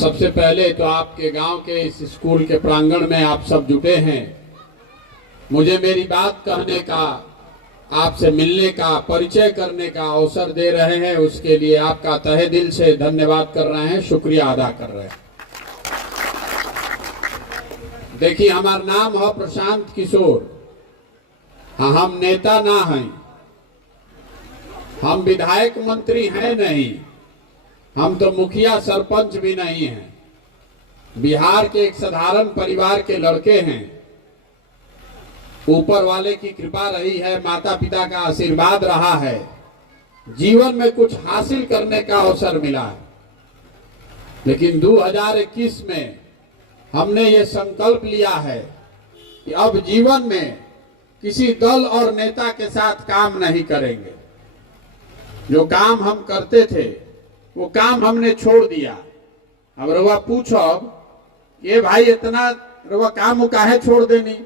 सबसे पहले तो आपके गांव के इस स्कूल के प्रांगण में आप सब जुटे हैं। मुझे मेरी बात कहने का, आपसे मिलने का, परिचय करने का अवसर दे रहे हैं, उसके लिए आपका तहे दिल से धन्यवाद कर रहे हैं, शुक्रिया अदा कर रहे हैं। देखिए, हमारा नाम है प्रशांत किशोर। हाँ, हम नेता ना हैं, हम विधायक मंत्री हैं नहीं, हम तो मुखिया सरपंच भी नहीं हैं। बिहार के एक साधारण परिवार के लड़के हैं। ऊपर वाले की कृपा रही है, माता पिता का आशीर्वाद रहा है, जीवन में कुछ हासिल करने का अवसर मिला है। लेकिन 2021 में हमने ये संकल्प लिया है कि अब जीवन में किसी दल और नेता के साथ काम नहीं करेंगे। जो काम हम करते थे वो काम हमने छोड़ दिया। अब रवा पूछो, ये भाई इतना रवा काम काहे छोड़ देनी?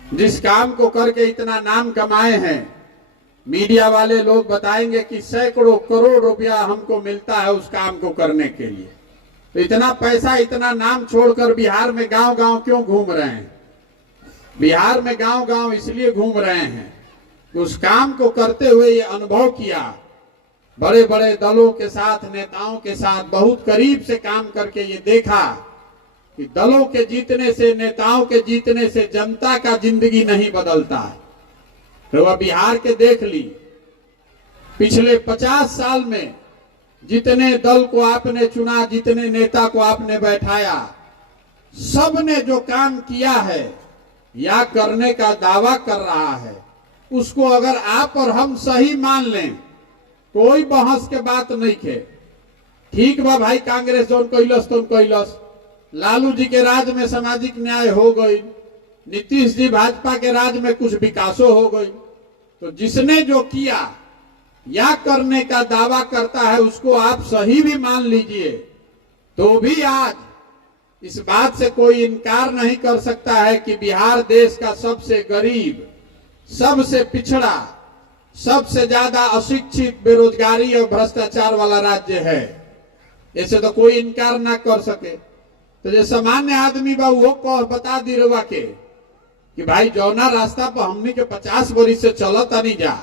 जिस काम को करके इतना नाम कमाए हैं, मीडिया वाले लोग बताएंगे कि सैकड़ों करोड़ रुपया हमको मिलता है उस काम को करने के लिए। तो इतना पैसा, इतना नाम छोड़कर बिहार में गांव गांव क्यों घूम रहे हैं? बिहार में गांव गांव इसलिए घूम रहे हैं कि उस काम को करते हुए ये अनुभव किया, बड़े बड़े दलों के साथ, नेताओं के साथ बहुत करीब से काम करके ये देखा कि दलों के जीतने से, नेताओं के जीतने से जनता का जिंदगी नहीं बदलता है। तो वह बिहार के देख ली, पिछले 50 साल में जितने दल को आपने चुना, जितने नेता को आपने बैठाया, सब ने जो काम किया है या करने का दावा कर रहा है, उसको अगर आप और हम सही मान लें, कोई बहस के बात नहीं के। ठीक बा भाई, कांग्रेस जो कैलस तो कैलस, लालू जी के राज में सामाजिक न्याय हो गई, नीतीश जी भाजपा के राज में कुछ विकासो हो गई। तो जिसने जो किया या करने का दावा करता है उसको आप सही भी मान लीजिए, तो भी आज इस बात से कोई इनकार नहीं कर सकता है कि बिहार देश का सबसे गरीब, सबसे पिछड़ा, सबसे ज्यादा अशिक्षित, बेरोजगारी और भ्रष्टाचार वाला राज्य है। ऐसे तो कोई इनकार ना कर सके। तो जो सामान्य आदमी बा वो को बता दी रवा के कि भाई जौना रास्ता पर हमनी के 50 वर्ष से चलत नहीं जा,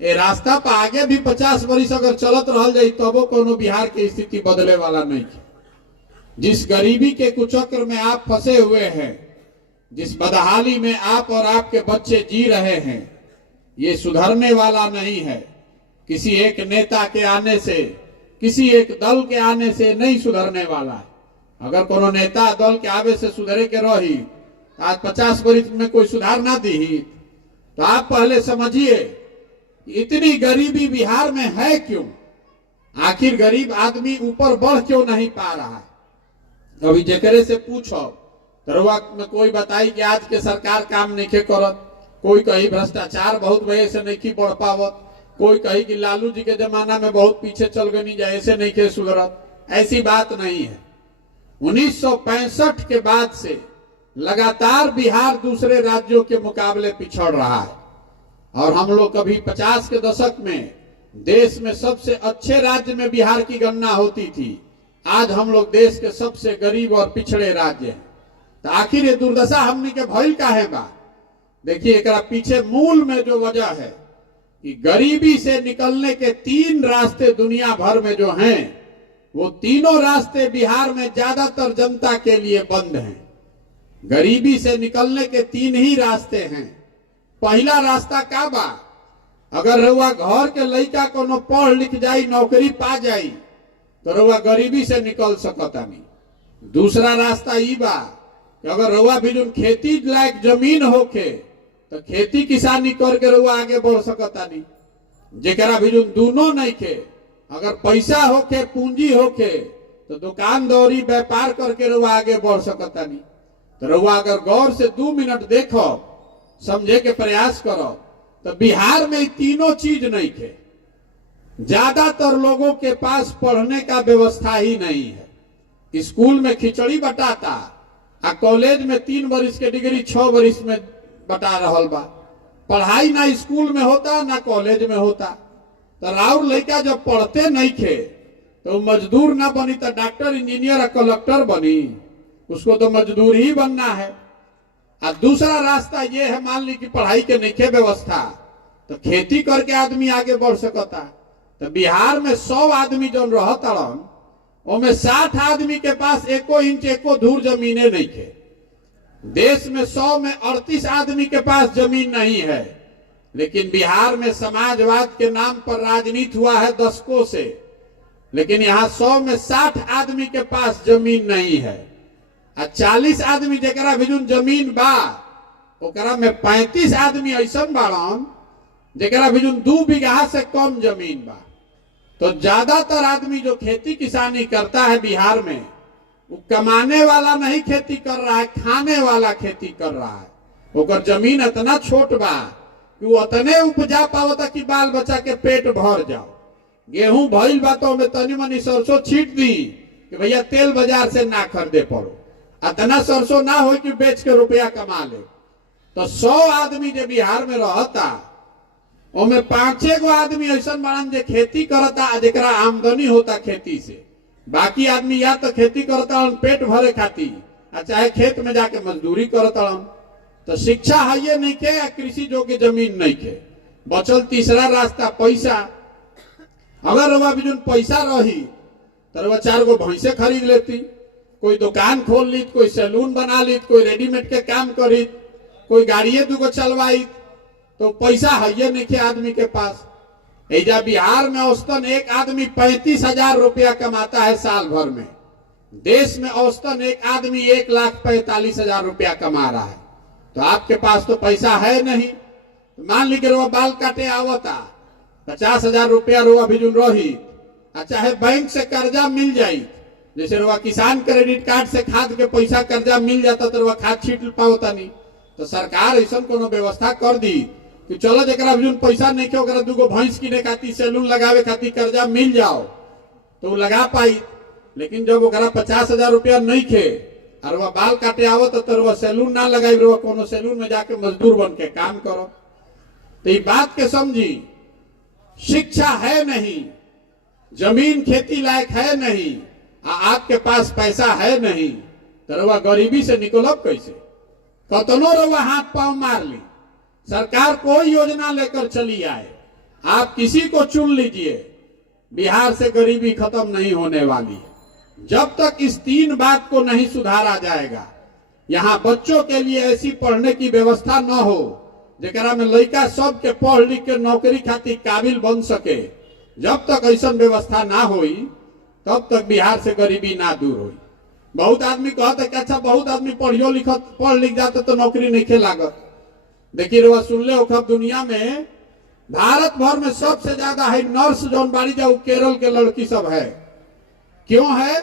ये रास्ता पर आगे भी 50 वर्ष अगर चलत रहल जाई तबो कोनो बिहार की स्थिति बदले वाला नहीं है। जिस गरीबी के कुचक्र में आप फंसे हुए हैं, जिस बदहाली में आप और आपके बच्चे जी रहे हैं, ये सुधरने वाला नहीं है। किसी एक नेता के आने से, किसी एक दल के आने से नहीं सुधरने वाला है। अगर कोनो नेता दल के आवे से सुधरे के रही तो आज 50 वर्ष में कोई सुधार ना दी। तो आप पहले समझिए इतनी गरीबी बिहार में है क्यों? आखिर गरीब आदमी ऊपर बढ़ क्यों नहीं पा रहा है? अभी जेकरे से पूछो तरवा में कोई बताई कि आज के सरकार काम नहीं करत, कोई कही भ्रष्टाचार बहुत वजह से नहीं बढ़ पावत, कोई कही कि लालू जी के जमाना में बहुत पीछे चल गई, ऐसे नहीं के सुधरत। ऐसी बात नहीं है। 1965 के बाद से लगातार बिहार दूसरे राज्यों के मुकाबले पिछड़ रहा है और हम लोग कभी 50 के दशक में देश में सबसे अच्छे राज्य में बिहार की गणना होती थी। आज हम लोग देश के सबसे गरीब और पिछड़े राज्य हैं। तो आखिर ये दुर्दशा हमने के भइल काहे बा? देखिए, एक पीछे मूल में जो वजह है कि गरीबी से निकलने के 3 रास्ते दुनिया भर में जो हैं, वो तीनों रास्ते बिहार में ज्यादातर जनता के लिए बंद हैं। गरीबी से निकलने के 3 ही रास्ते हैं। पहला रास्ता का बा? अगर रउआ घर के लड़का कोनो पढ़ लिख जाई, नौकरी पा जाई, तो रउआ गरीबी से निकल सकता नहीं। दूसरा रास्ता ई बा कि अगर रउआ भी जो खेती लायक जमीन होके तो खेती किसानी करके रउआ आगे बढ़ सकता नहीं। जेकरा भी जो दोनों नहीं के, अगर पैसा होके, पूंजी होके, तो दुकान दौरी व्यापार करके रउआ आगे बढ़ सकता नहीं। तो रउआ अगर गौर से 2 मिनट देखो, समझे के प्रयास करो, तो बिहार में तीनों चीज नहीं थे। ज्यादातर लोगों के पास पढ़ने का व्यवस्था ही नहीं है। स्कूल में खिचड़ी बटाता, आ कॉलेज में 3 वर्ष के डिग्री 6 वर्ष में बटा रहल बा। पढ़ाई ना स्कूल में होता ना कॉलेज में होता। तो राउर लड़का जब पढ़ते नहीं थे तो मजदूर ना बनी तो डॉक्टर इंजीनियर और कलेक्टर बनी, उसको तो मजदूर ही बनना है। और दूसरा रास्ता ये है, मान ली कि पढ़ाई के नहीं व्यवस्था, तो खेती करके आदमी आगे बढ़ सकता। तो बिहार में 100 आदमी जो रहता उनमें 60 आदमी के पास 1 इंच 1 धूर जमीने नहीं थे। देश में 100 में 38 आदमी के पास जमीन नहीं है, लेकिन बिहार में समाजवाद के नाम पर राजनीति हुआ है दशकों से। लेकिन यहाँ 100 में 60 आदमी के पास जमीन नहीं है, और 40 आदमी जरा भी जमीन बा ओकरा में 35 आदमी ऐसा बाड़न जरा भी 2 बीघा से कम जमीन बा। तो ज्यादातर आदमी जो खेती किसानी करता है बिहार में, वो कमाने वाला नहीं खेती कर रहा है, खाने वाला खेती कर रहा है। ओकर जमीन इतना छोट बा कि वो उतने उपजा पावता कि बाल बच्चा के पेट भर जाओ। गेहूं भइल बा तो में तनी मनी सरसों छीट दी कि भैया तेल बाजार से ना खरीदे पड़ो, इतना सरसों ना हो कि बेच के रुपया कमा ले। तो 100 आदमी जो बिहार में रहता, उनमें 5-6 गो आदमी ऐसा बाड़न जे खेती करता, जरा आमदनी होता खेती से। बाकी आदमी या तो खेती करता पेट भरे खाती, चाहे खेत में जाके मजदूरी करता। तो शिक्षा है ये नहीं के, या कृषि जो की जमीन नहीं के। बचल तीसरा रास्ता पैसा। अगर रवा भी पैसा रही तो रवा 4 गो भैंसे खरीद लेती, कोई दुकान खोल ली, कोई सैलून बना ली, कोई रेडीमेड के काम करी, कोई गाड़िए 2 गो चलवाई। तो पैसा है ये नहीं के आदमी के पास। एजा बिहार में औसतन एक आदमी 35,000 रुपया कमाता है साल भर में। देश में औसतन एक आदमी 1,45,000 रुपया कमा रहा है। तो आपके पास तो पैसा है नहीं। तो मान ली कि रोआ बाल काटे आवता, 50,000 रुपया रोआ भी रही, चाहे बैंक से कर्जा मिल जाये, जैसे रोआ किसान क्रेडिट कार्ड से खाद के पैसा कर्जा मिल जाता तो रोआ खाद छीट पाता नहीं। तो सरकार ऐसा कोनो व्यवस्था कर दी कि चलो जरा भी पैसा नहीं के 2 गो भैंस किने खातिर, सैलून लगावे खातिर कर्जा मिल जाओ तो वो लगा पाई। लेकिन जब 50,000 रुपया नहीं खे और वह बाल काटे आवो तो वह सैलून ना लगाई, वह कोनो सैलून में जाके मजदूर बन के काम करो। तो ये बात के समझी, शिक्षा है नहीं, जमीन खेती लायक है नहीं, आपके पास पैसा है नहीं, तो वह गरीबी से निकलब कैसे? कतनो रवा हाथ पांव मार ली, सरकार कोई योजना लेकर चली आए, आप किसी को चुन लीजिए, बिहार से गरीबी खत्म नहीं होने वाली है। जब तक इस 3 बात को नहीं सुधारा जाएगा, यहाँ बच्चों के लिए ऐसी पढ़ने की व्यवस्था न हो जरा में लड़का सब के पढ़ लिख के नौकरी खातिर काबिल बन सके, जब तक ऐसा व्यवस्था ना होई तब तक बिहार से गरीबी ना दूर होई। बहुत आदमी कहते कि अच्छा बहुत आदमी पढ़ लिख जाते तो नौकरी नहीं खे लागत। देखिए रवा सुन ले, खब दुनिया में भारत भर में सबसे ज्यादा है नर्स जौन बाड़ी जाओ केरल के लड़की सब है। क्यों है?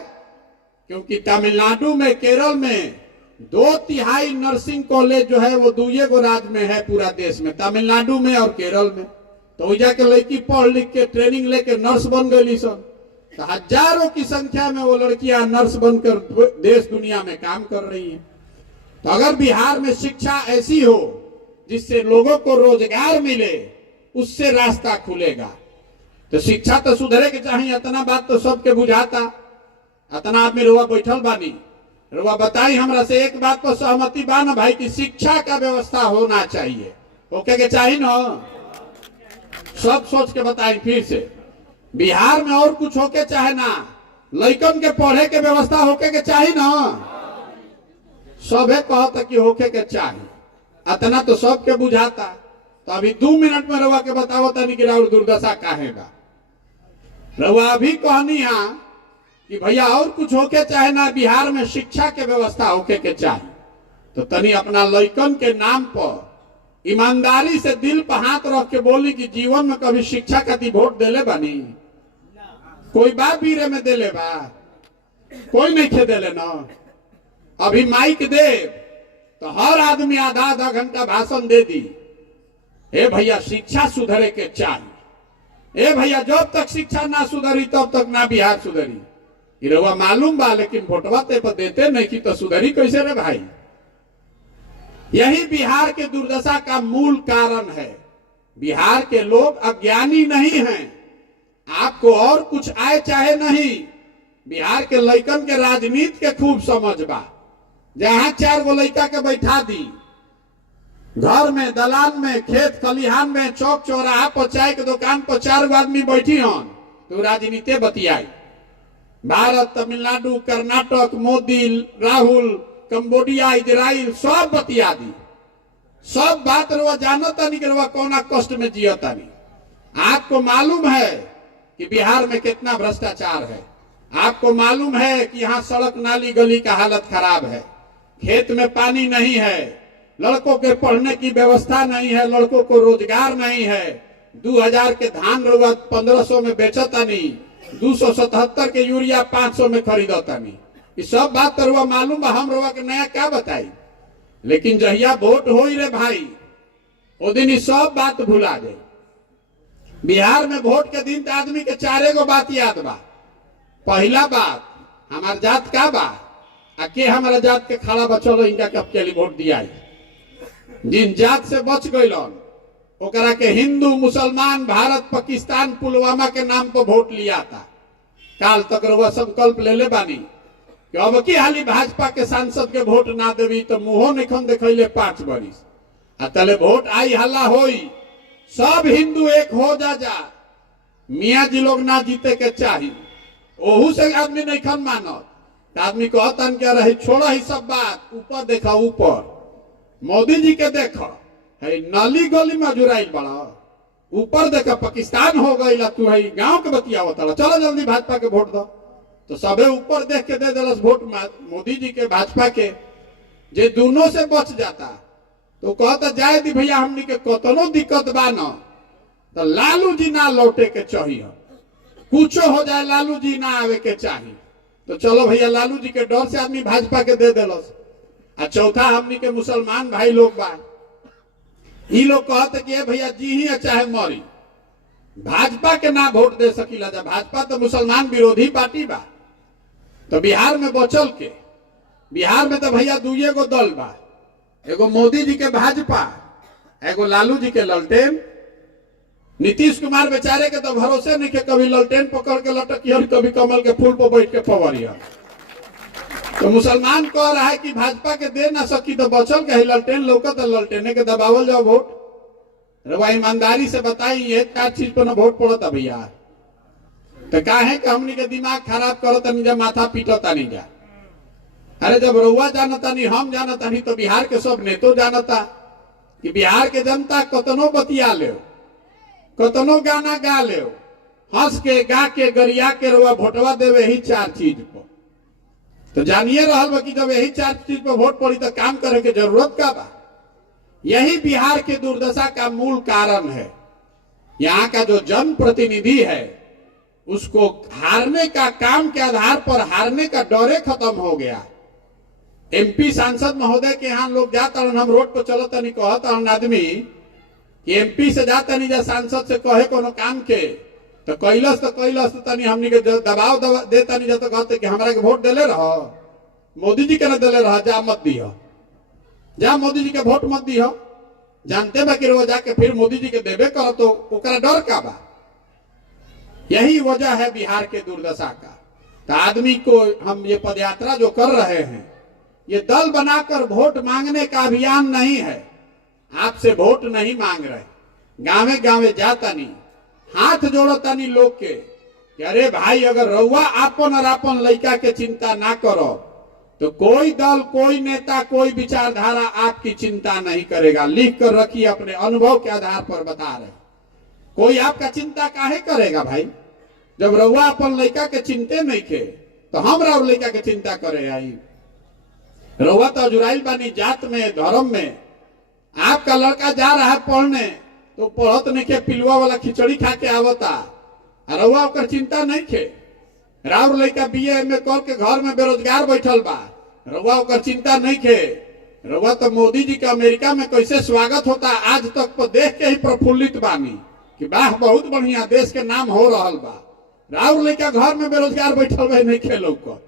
क्योंकि तमिलनाडु में, केरल में 2/3 नर्सिंग कॉलेज जो है वो 2 गो राज्य में है पूरा देश में, तमिलनाडु में और केरल में। तो वही जाके लड़की पढ़ लिख के ट्रेनिंग लेके नर्स बन गई सब। तो हजारों की संख्या में वो लड़कियां नर्स बनकर देश दुनिया में काम कर रही हैं। तो अगर बिहार में शिक्षा ऐसी हो जिससे लोगों को रोजगार मिले, उससे रास्ता खुलेगा। तो शिक्षा तो सुधरे के चाहिए, इतना बात तो सबके बुझाता। इतना आदमी रुआ बैठल बानी, रुआ बताई हमरा से एक बात पर सहमति बा ना भाई कि शिक्षा का व्यवस्था होना चाहिए, ओके के चाहिए ना? सब सोच के बताई फिर से, बिहार में और कुछ होके चाहे ना, लड़कन के पढ़े के व्यवस्था होके के चाहिए ना? सबे कहता कि होके के चाहिए, इतना तो सबके बुझाता। तो अभी 2 मिनट में रवा के बताओ तनी कि राउर दुर्दशा काहेगा। रवा अभी कहनी है कि भैया और कुछ होके चाहे ना, बिहार में शिक्षा के व्यवस्था होके के चाहिए। तो तनी अपना लड़कन के नाम पर ईमानदारी से दिल पर हाथ रख के बोली कि जीवन में कभी शिक्षा खातिर वोट देले बानी? कोई बात बीरे में देले बा? कोई नहीं खे देले ना। अभी माइक दे तो हर आदमी आधा घंटा भाषण दे दी, ए भैया शिक्षा सुधरे के चाहिए, ए भैया जब तक शिक्षा ना सुधरी तब तक ना बिहार सुधरी। रवा मालूम बा, लेकिन वोटवा ते पर देते नहीं कि तो सुधरी कैसे रे भाई? यही बिहार के दुर्दशा का मूल कारण है। बिहार के लोग अज्ञानी नहीं हैं, आपको और कुछ आए चाहे नहीं, बिहार के लइकन के राजनीति के खूब समझ बा। जहां 4 गो लइका के बैठा दी, घर में, दलान में, खेत खलिहान में, चौक चौराहा पर, चाय के दुकान पर 4 गो आदमी बैठी हन, तो राजनीति बतियाई। भारत, तमिलनाडु, कर्नाटक, मोदी, राहुल, कंबोडिया, इजराइल सब बतिया दी। सब बात रुआ जानता नहीं कि रुआ कौना कष्ट में जियता नहीं। आपको मालूम है कि बिहार में कितना भ्रष्टाचार है। आपको मालूम है कि यहाँ सड़क नाली गली का हालत खराब है, खेत में पानी नहीं है, लड़कों के पढ़ने की व्यवस्था नहीं है, लड़कों को रोजगार नहीं है। 2000 के धान रुआ 1500 में बेचता नहीं, 277 के यूरिया 500 में खरीदता नहीं। ये सब बात तो रुआ मालूम है, हम रुआ के नया क्या बताई। लेकिन जहिया वोट हो रे भाई, वो दिन सब बात भुला जाए। बिहार में वोट के दिन तो आदमी के 4 गो बात याद बा। पहला बात, हमार जात का बा, के हमारा जात के खड़ा बचलो, इनका कब के लिए वोट दिया। जिन जात से बच गईलन ओकरा के हिंदू, मुसलमान, भारत, पाकिस्तान, पुलवामा के नाम पर वोट लिया था। काल तक रुआ संकल्प ले बानी कि अब की हाली भाजपा के सांसद के वोट ना देवी तो मुंहो निखन देखले 5 बरिस। आ तले वोट आई हल्ला होई, सब हिंदू एक हो जा मियाँ जी लोग ना जीते के चाहिए, ओहू से आदमी नहीं खन मानत। आदमी कहतन क्या रहे, छोड़ा ही सब बात, ऊपर देखा, ऊपर मोदी जी के देखा है, नली गली में जुराइल बड़ा, ऊपर देखा पाकिस्तान हो गई, तू है गांव के बतियावत, चलो जल्दी भाजपा के वोट दो। तो सबे ऊपर देख के दे दिलस वोट मोदी जी के, भाजपा के। जे दोनों से बच जाता तो कहता जाए दी भैया, हमनी के कतनो दिक्कत बा न, तो लालू जी ना लौटे के चाहिए, कुछो हो जाए लालू जी ना आवे के चाहिए। तो चलो भैया, लालू जी के डर से आदमी भाजपा के दे दिलस। आ चौथा, हमनी के मुसलमान भाई लोग बा, ई लोग कहते कि भैया जी ही चाहे मरी, भाजपा के ना वोट दे सकीला जा, भाजपा तो मुसलमान विरोधी पार्टी बा। तो बिहार में बचल के, बिहार में तो भैया 2 गो दल बा, एगो मोदी जी के भाजपा, एगो लालू जी के ललटेन। नीतीश कुमार बेचारे के तो भरोसे नहीं के, कभी ललटेन पकड़ के लटकी और कभी कमल के फूल पर बैठ के पवरिया। तो मुसलमान कह रहा है कि भाजपा के दे ना सकी तो बचल के ललटेन लौका, तो ललटेने के दबावल जाओ वोट। रवा ईमानदारी से बताई, ये 4 चीज पर ना वोट पड़ता भैया। तो काहे कि हमनी के दिमाग खराब करता नहीं जा, माथा पीटता नहीं जा। अरे जब रउआ जानता नहीं, हम जानता नहीं, तो बिहार के सब नेतो जानता कि बिहार के जनता कतनो बतिया ले, कतनो गाना गा ले, हंस के, गा के, गरिया के रउआ वोटवा देवे ही 4 चीज पर। तो जानिए रहल कि जब यही 4 चीज पर वोट पड़ी तो काम करे के जरूरत का बा। यही बिहार के दुर्दशा का मूल कारण है। यहाँ का जो जनप्रतिनिधि है उसको हारने का, काम के आधार पर हारने का डरे खत्म हो गया। एमपी सांसद महोदय के यहाँ लोग जाता, हम रोड पर चलता नहीं, कहता आदमी कि एमपी से जाता नहीं जा, सांसद से कहे कोनो काम के तो कैलस तो तनी हमनी के दबाव देता नहीं जाता, कहते कि हमारा के वोट देले रहो, मोदी जी के ना देले रहो, जा मत दियो, जा मोदी जी के वोट मत दियो। जानते बा कि रोज जाके फिर मोदी जी के देवे करो, तो ओकरा डर का बा। यही वजह है बिहार के दुर्दशा का। तो आदमी को हम ये पदयात्रा जो कर रहे हैं, ये दल बनाकर वोट मांगने का अभियान नहीं है। आपसे वोट नहीं मांग रहे, गांवे गांवे जाता नहीं, हाथ जोड़ता नहीं लोग के कि अरे भाई, अगर रउआ आपन और आपन लड़का के चिंता ना करो तो कोई दल, कोई नेता, कोई विचारधारा आपकी चिंता नहीं करेगा। लिख कर रखिए, अपने अनुभव के आधार पर बता रहे। कोई आपका चिंता काहे करेगा भाई? जब रउआ अपन लड़का के चिंते नहीं के तो हम राउर लड़का के चिंता करे आई। रउआ तो जुराइल बानी जात में, धर्म में। आपका लड़का जा रहा है पढ़ने तो पढ़त नहीं के, पिलुआ वाला खिचड़ी खा के आवता, रउआ ओकर चिंता नहीं के। राउर लड़का BA MA कर के घर में बेरोजगार बैठल बा, रउआ ओकर चिंता नहीं के। रउआ तो मोदी जी के अमेरिका में कैसे स्वागत होता आज तक पर देख के ही प्रफुल्लित बानी कि वाह, बहुत बढ़िया, देश के नाम हो रहा बा। राउर लड़का घर में बेरोजगार बैठल बा, नहीं खेलो को।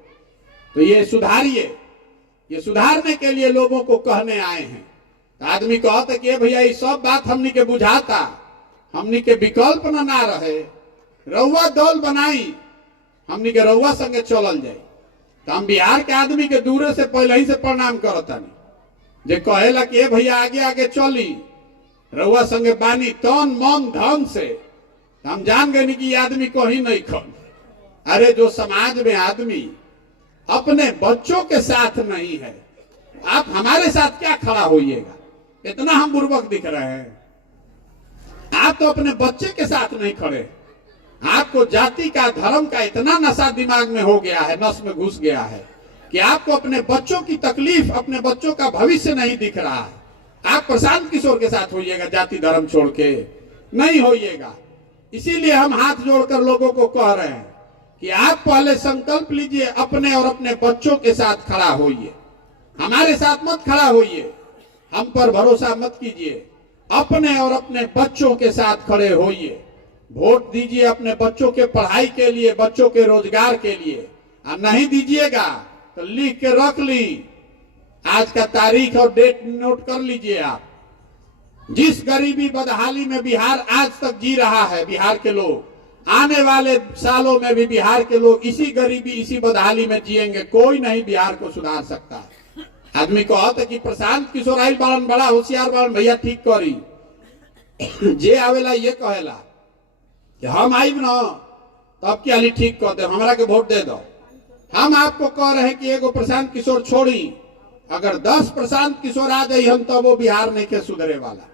तो ये सुधारिए, ये सुधारने के लिए लोगों को कहने आए हैं। तो आदमी कहते कि भैया ये सब बात हमनी के बुझाता, हमनी के विकल्प ना रहे, रउआ दल बनाई, हमनी के रउआ संगे चलल जाए। तो हम बिहार के आदमी के दूरे से पहले ही से प्रणाम करतानी, जे कहेला कि भैया आगे आगे चली, रउआ संगे बानी तन मन धन से। हम जान गए कि ये आदमी कहीं नहीं खन। अरे जो समाज में आदमी अपने बच्चों के साथ नहीं है, आप हमारे साथ क्या खड़ा होइएगा? इतना हम बुर्बक दिख रहे हैं। आप तो अपने बच्चे के साथ नहीं खड़े। आपको जाति का, धर्म का इतना नशा दिमाग में हो गया है, नस में घुस गया है कि आपको अपने बच्चों की तकलीफ, अपने बच्चों का भविष्य नहीं दिख रहा है। आप प्रशांत किशोर के साथ होइएगा, जाति धर्म छोड़ के नहीं होइएगा। इसीलिए हम हाथ जोड़कर लोगों को कह रहे हैं कि आप पहले संकल्प लीजिए, अपने और अपने बच्चों के साथ खड़ा होइए। हमारे साथ मत खड़ा होइए, हम पर भरोसा मत कीजिए, अपने और अपने बच्चों के साथ खड़े होइए। वोट दीजिए अपने बच्चों के पढ़ाई के लिए, बच्चों के रोजगार के लिए। और नहीं दीजिएगा तो लिख के रख ली, आज का तारीख और डेट नोट कर लीजिए आप। जिस गरीबी बदहाली में बिहार आज तक जी रहा है, बिहार के लोग आने वाले सालों में भी बिहार के लोग इसी गरीबी, इसी बदहाली में जिएंगे। कोई नहीं बिहार को सुधार सकता। आदमी कहता कि प्रशांत किशोर आइल बालन, बड़ा होशियार बालन, भैया ठीक करी। जे आवेला ये कहेला कि हम आइब न तब क्या ली ठीक कर दे, हमरा के वोट दे दो। हम आपको कह रहे हैं कि एगो प्रशांत किशोर छोड़ी, अगर 10 प्रशांत किशोर आ जाए हम, तब वो बिहार नहीं के सुधरे वाला।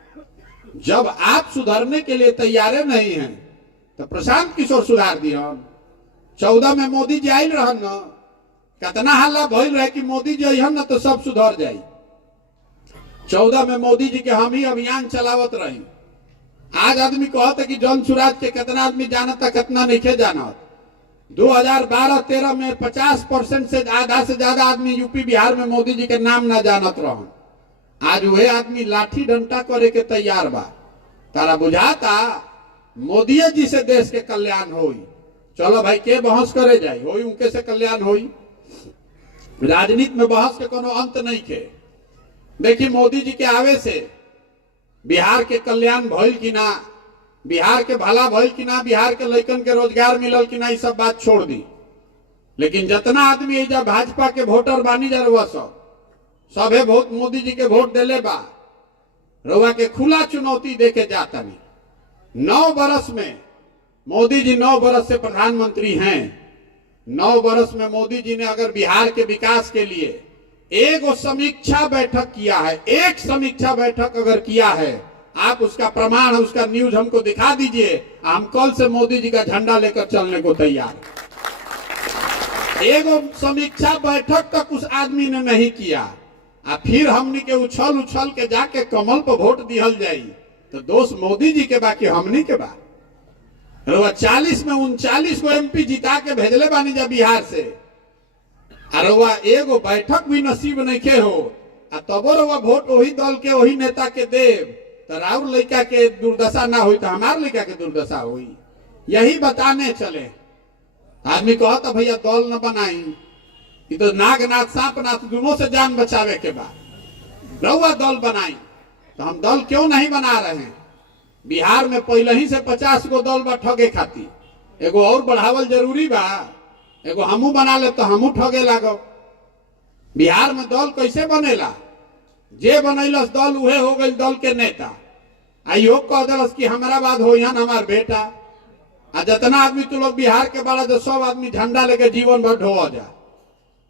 जब आप सुधरने के लिए तैयार नहीं हैं तो प्रशांत किशोर सुधार दिए। 14 में मोदी जी आयल रहन न, कितना हल्ला भइल रहे कि मोदी जी अहन न तो सब सुधर जाई। 14 में मोदी जी के हम ही अभियान चलावत रही। आज आदमी कहते कि जन सुराज के कितना आदमी जानता, कितना नहीं जानत। 2012-13 में 50% से आधा से ज्यादा आदमी यूपी बिहार में मोदी जी के नाम ना जानत रहन। आज वह आदमी लाठी डंडा करे के तैयार बा। तारा बुझाता मोदी जी से देश के कल्याण होई। चलो भाई, के बहस करे जाए, होई उनके से कल्याण होई। राजनीति में बहस के कोनो अंत नहीं के। देखिए मोदी जी के आवे से बिहार के कल्याण भइल कि ना, बिहार के भला भइल कि ना, बिहार के लइकन के रोजगार मिलल कि ना, ये सब बात छोड़ दी। लेकिन जितना आदमी जब भाजपा के वोटर बानी जा रहा सभे वोट मोदी जी के वोट देले बा, रउआ के खुला चुनौती देके जाता नहीं। 9 बरस में मोदी जी 9 बरस से प्रधानमंत्री हैं। 9 बरस में मोदी जी ने अगर बिहार के विकास के लिए एक समीक्षा बैठक किया है, एक समीक्षा बैठक अगर किया है, आप उसका प्रमाण, उसका न्यूज हमको दिखा दीजिए। हम कल से मोदी जी का झंडा लेकर चलने को तैयार हैं। एक समीक्षा बैठक तक उस आदमी ने नहीं किया, फिर हमनी के उछल उछल के जाके कमल पर वोट दिहल जाई तो दोस्त मोदी जी के बा कि हमनी के बा। 40 में 39 को MP जिता के भेजले बानी जा बिहार से, अरुआ एगो बैठक भी नसीब नहीं के हो, तबो रुआ वोट वही दल के, वही नेता के देव, तो राउर लड़का के दुर्दशा ना हुई तो हमार लड़का के दुर्दशा हुई। यही बताने चले। आदमी कहता भैया दल न बनाई, ये तो नागनाथ सांपनाथ दोनों से जान बचावे के बाद रउआ दल बनाई। तो हम दल क्यों नहीं बना रहे हैं? बिहार में पहले ही से 50 गो दल बा ठगे खातिर। एगो और बढ़ावल जरूरी बा, एगो हमू बना ले तो हमू ठगे लागो। बिहार में दल कैसे बनेला? जे बनैलस दल उहे हो गई दल के नेता। आइयो कह दिलस कि हमारा बाद हो यहाँ हमार बेटा। आ जितना आदमी तो लोग बिहार के बड़ा जो सब आदमी झंडा लेके जीवन भर ढोआ जा,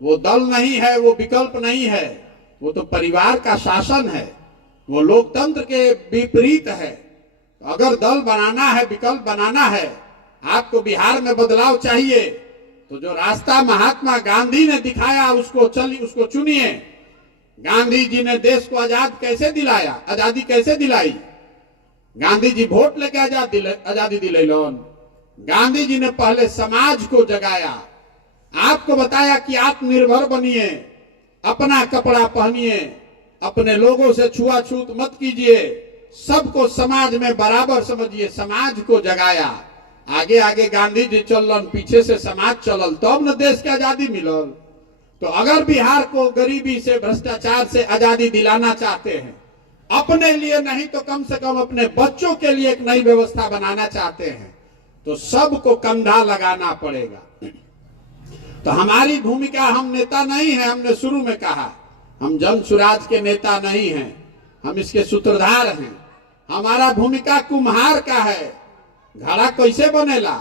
वो दल नहीं है, वो विकल्प नहीं है, वो तो परिवार का शासन है, वो लोकतंत्र के विपरीत है। अगर दल बनाना है, विकल्प बनाना है, आपको बिहार में बदलाव चाहिए, तो जो रास्ता महात्मा गांधी ने दिखाया उसको चुनिए। गांधी जी ने देश को कैसे दिलाया, आजादी कैसे दिलाई? गांधी जी वोट लेके आजादी दिलैलन। गांधी जी ने पहले समाज को जगाया, आपको बताया कि आत्मनिर्भर बनिए, अपना कपड़ा पहनिए, अपने लोगों से छुआछूत मत कीजिए, सबको समाज में बराबर समझिए। समाज को जगाया। आगे आगे गांधी जी चलन, पीछे से समाज चलल, तब न देश की आजादी मिलल। तो अगर बिहार को गरीबी से, भ्रष्टाचार से आजादी दिलाना चाहते हैं, अपने लिए नहीं तो कम से कम अपने बच्चों के लिए एक नई व्यवस्था बनाना चाहते हैं, तो सबको कंधा लगाना पड़ेगा। तो हमारी भूमिका, हम नेता नहीं है, हमने शुरू में कहा हम जन सुराज के नेता नहीं हैं, हम इसके सूत्रधार हैं। हमारा भूमिका कुम्हार का है। घड़ा कैसे बनेला?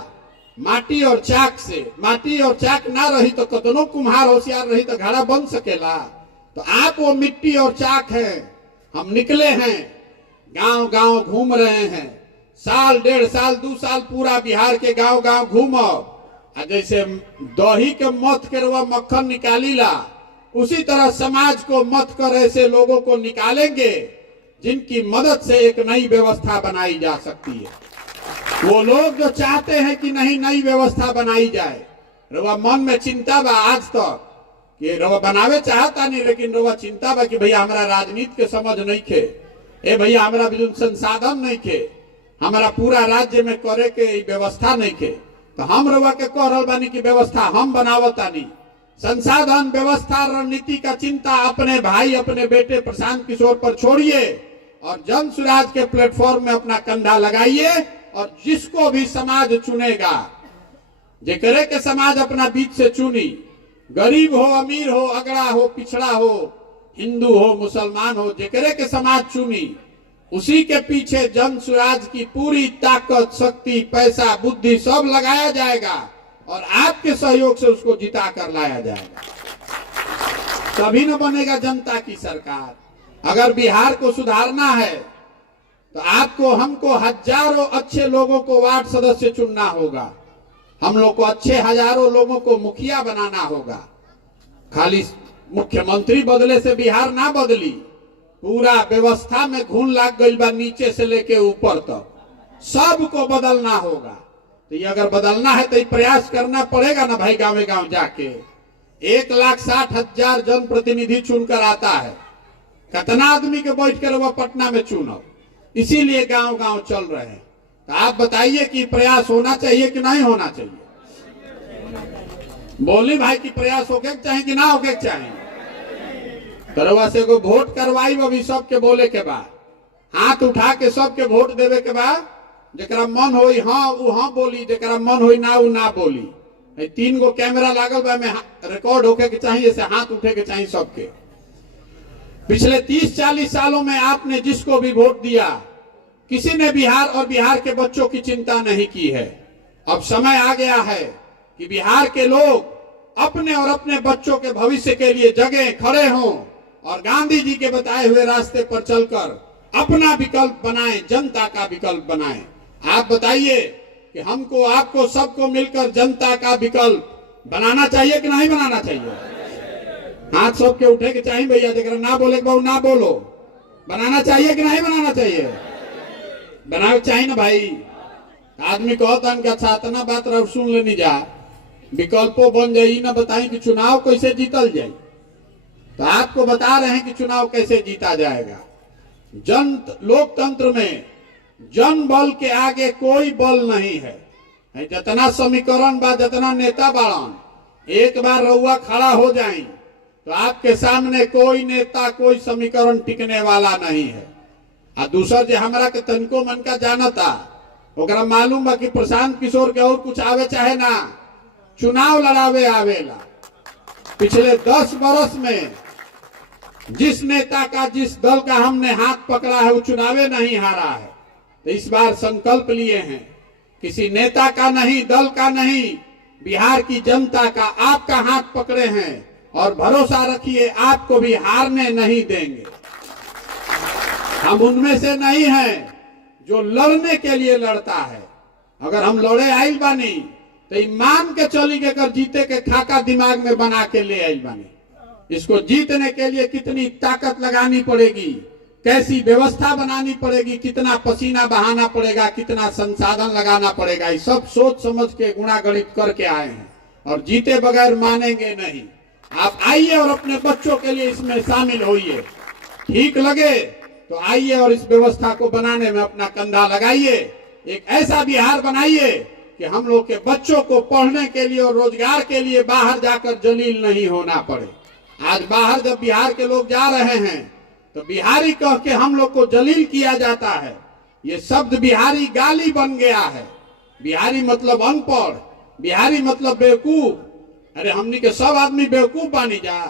माटी और चाक से। माटी और चाक ना रही तो कतनो कुम्हार होशियार रही तो घड़ा बन सकेला? तो आप वो मिट्टी और चाक हैं। हम निकले हैं, गांव गांव घूम रहे हैं, साल 1.5 साल 2 साल पूरा बिहार के गांव गांव घूमब। जैसे दही के मथ के रवा मक्खन निकालीला, उसी तरह समाज को मथ कर ऐसे लोगों को निकालेंगे जिनकी मदद से एक नई व्यवस्था बनाई जा सकती है। वो लोग जो चाहते हैं कि नहीं नई व्यवस्था बनाई जाए, रवा मन में चिंता बा आज तक कि रवा बनावे चाहता नहीं, लेकिन रवा चिंता बा कि भैया हमारा राजनीति के समझ नहीं खे, ए भैया हमारा भी संसाधन नहीं खे, हमारा पूरा राज्य में करे के व्यवस्था नहीं खे। तो हम रवा के कह रहा बानी की व्यवस्था हम बनावतानी। संसाधन, व्यवस्था, रणनीति का चिंता अपने भाई, अपने बेटे प्रशांत किशोर पर छोड़िए और जन सुराज के प्लेटफॉर्म में अपना कंधा लगाइए। और जिसको भी समाज चुनेगा, जेकरे के समाज अपना बीच से चुनी, गरीब हो, अमीर हो, अगड़ा हो, पिछड़ा हो, हिंदू हो, मुसलमान हो, जेकरे के समाज चुनी, उसी के पीछे जन सुराज की पूरी ताकत, शक्ति, पैसा, बुद्धि सब लगाया जाएगा और आपके सहयोग से उसको जिता कर लाया जाएगा। तभी न बनेगा जनता की सरकार। अगर बिहार को सुधारना है तो आपको, हमको हजारों अच्छे लोगों को वार्ड सदस्य चुनना होगा। हम लोग को अच्छे हजारों लोगों को मुखिया बनाना होगा। खाली मुख्यमंत्री बदले से बिहार ना बदली, पूरा व्यवस्था में घुन लाग गई बा, नीचे से लेके ऊपर तक सबको बदलना होगा। तो ये अगर बदलना है तो ये प्रयास करना पड़ेगा ना भाई। गांव गांव जाके 1,60,000 जनप्रतिनिधि चुनकर आता है, कितना आदमी के बैठ कर वो पटना में चुनो, इसीलिए गांव गांव चल रहे हैं। तो आप बताइए कि प्रयास होना चाहिए कि नहीं होना चाहिए? बोली भाई कि प्रयास होके चाहिए कि ना होके चाहिए? तरवा से को वोट करवाई अभी सबके बोले के बाद, हाथ उठा के सबके वोट देवे के बाद, जरा मन होई हाँ वो हाँ बोली, जरा मन होई ना वो ना बोली। 3 गो कैमरा लागल बा, में रिकॉर्ड होके के चाहिए, से हाथ उठे के चाहिए सबके। पिछले 30-40 सालों में आपने जिसको भी वोट दिया, किसी ने बिहार और बिहार के बच्चों की चिंता नहीं की है। अब समय आ गया है कि बिहार के लोग अपने और अपने बच्चों के भविष्य के लिए जगें, खड़े हों और गांधी जी के बताए हुए रास्ते पर चलकर अपना विकल्प बनाएं, जनता का विकल्प बनाएं। आप बताइए कि हमको, आपको, सबको मिलकर जनता का विकल्प बनाना चाहिए कि नहीं बनाना चाहिए? हाथ सबके उठे के चाहिए भैया, जरा ना बोले बहु ना बोलो। बनाना चाहिए कि नहीं बनाना चाहिए? बनाना चाहिए ना भाई। आदमी कहता है कि अच्छा इतना बात रहा सुन लेनी जा, विकल्पों बन जाए ना बताएं कि चुनाव कैसे जीतल जाए। तो आपको बता रहे हैं कि चुनाव कैसे जीता जाएगा। लोकतंत्र में जन बल के आगे कोई बल नहीं है। जितना समीकरण बा, जितना नेता बाड़न, एक बार रउआ खड़ा हो जाए तो आपके सामने कोई नेता, कोई समीकरण टिकने वाला नहीं है। आ दूसर जो हमारा के तनको मन का जानता, ओकरा मालूम बा कि प्रशांत किशोर के और कुछ आवे चाहे ना, चुनाव लड़ावे आवेला। पिछले 10 बरस में जिस नेता का, जिस दल का हमने हाथ पकड़ा है, वो चुनावे नहीं हारा है। तो इस बार संकल्प लिए हैं, किसी नेता का नहीं, दल का नहीं, बिहार की जनता का, आपका हाथ पकड़े हैं और भरोसा रखिए आपको भी हारने नहीं देंगे। हम उनमें से नहीं हैं जो लड़ने के लिए लड़ता है। अगर हम लड़े आइल बानी तो मान के चली के कर जीते के खाका दिमाग में बना के ले आइल बानी। इसको जीतने के लिए कितनी ताकत लगानी पड़ेगी, कैसी व्यवस्था बनानी पड़ेगी, कितना पसीना बहाना पड़ेगा, कितना संसाधन लगाना पड़ेगा, ये सब सोच समझ के गुणा गणित करके आए हैं और जीते बगैर मानेंगे नहीं। आप आइए और अपने बच्चों के लिए इसमें शामिल होइए। ठीक लगे तो आइए और इस व्यवस्था को बनाने में अपना कंधा लगाइए। एक ऐसा बिहार बनाइए कि हम लोग के बच्चों को पढ़ने के लिए और रोजगार के लिए बाहर जाकर जलील नहीं होना पड़े। आज बाहर जब बिहार के लोग जा रहे हैं तो बिहारी कह के हम लोग को जलील किया जाता है। ये शब्द बिहारी गाली बन गया है। बिहारी मतलब अनपढ़, बिहारी मतलब बेवकूफ। अरे हमनी के सब आदमी बेवकूफ बानी जा?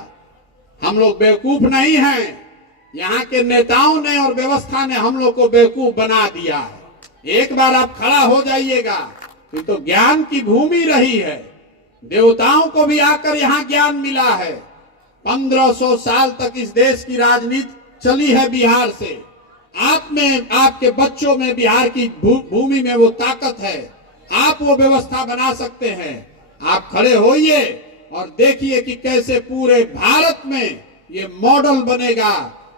हम लोग बेवकूफ नहीं हैं। यहाँ के नेताओं ने और व्यवस्था ने हम लोग को बेवकूफ बना दिया है। एक बार आप खड़ा हो जाइएगा, तो ज्ञान की भूमि रही है। देवताओं को भी आकर यहाँ ज्ञान मिला है। 1500 साल तक इस देश की राजनीति चली है बिहार से। आप में, आपके बच्चों में बिहार की भूमि में वो ताकत है। आप वो व्यवस्था बना सकते हैं। आप खड़े होइए और देखिए कि कैसे पूरे भारत में ये मॉडल बनेगा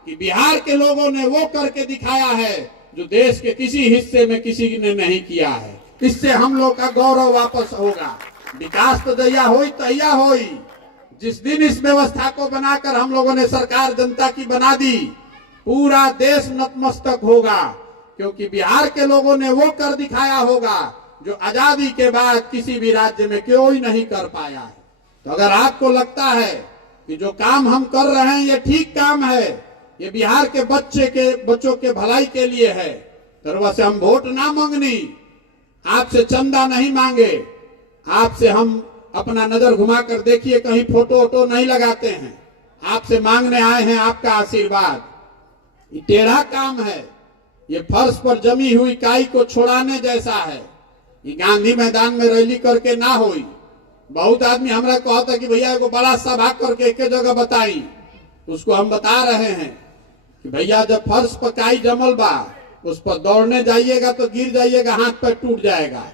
कि बिहार के लोगों ने वो करके दिखाया है जो देश के किसी हिस्से में किसी ने नहीं किया है। इससे हम लोग का गौरव वापस होगा। विकास तो दैया होई तैया होई। जिस दिन इस व्यवस्था को बनाकर हम लोगों ने सरकार जनता की बना दी, पूरा देश नतमस्तक होगा, क्योंकि बिहार के लोगों ने वो कर दिखाया होगा जो आजादी के बाद किसी भी राज्य में कोई नहीं कर पाया है। तो अगर आपको लगता है कि जो काम हम कर रहे हैं ये ठीक काम है, ये बिहार के बच्चों के भलाई के लिए है, तो वैसे हम वोट ना मांगनी, आपसे चंदा नहीं मांगे, आपसे हम अपना नजर घुमाकर देखिए कहीं फोटो वोटो नहीं लगाते हैं। आपसे मांगने आए हैं आपका आशीर्वाद। ये टेढ़ा काम है, ये फर्श पर जमी हुई काई को छोड़ाने जैसा है। ये गांधी मैदान में रैली करके ना होई। बहुत आदमी हमरा कहता कि भैया को बड़ा सभा करके एक जगह बताई। उसको हम बता रहे हैं कि भैया जब फर्श पर काई जमल बा, उस पर दौड़ने जाइएगा तो गिर जाइएगा, हाथ पैर टूट जाएगा।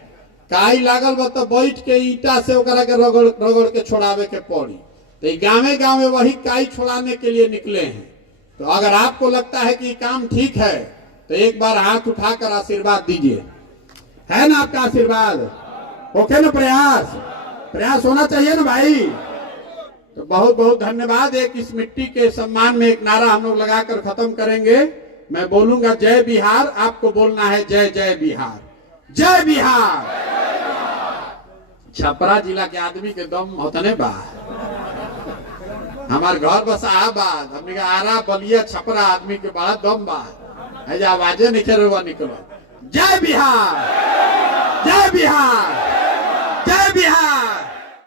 काई लागल बा तो बैठ के ईटा से ओकरा के रगड़ के छोड़ावे के पड़ी। तो गाँवे गाँवे वही काई छोड़ाने के लिए निकले हैं। तो अगर आपको लगता है कि काम ठीक है तो एक बार हाथ उठाकर आशीर्वाद दीजिए। है ना आपका आशीर्वाद? ओके ना? प्रयास होना चाहिए ना भाई। तो बहुत बहुत धन्यवाद। एक इस मिट्टी के सम्मान में एक नारा हम लोग लगाकर खत्म करेंगे। मैं बोलूंगा जय बिहार, आपको बोलना है जय जय बिहार, जय बिहार। छपरा जिला के आदमी के दम होतने बा। हमार घर बस आबाद, हमने का आरा बलिया छपरा आदमी के बड़ा दम बा। आवाजे निकल निकलो। जय बिहार, जय बिहार, जय बिहार।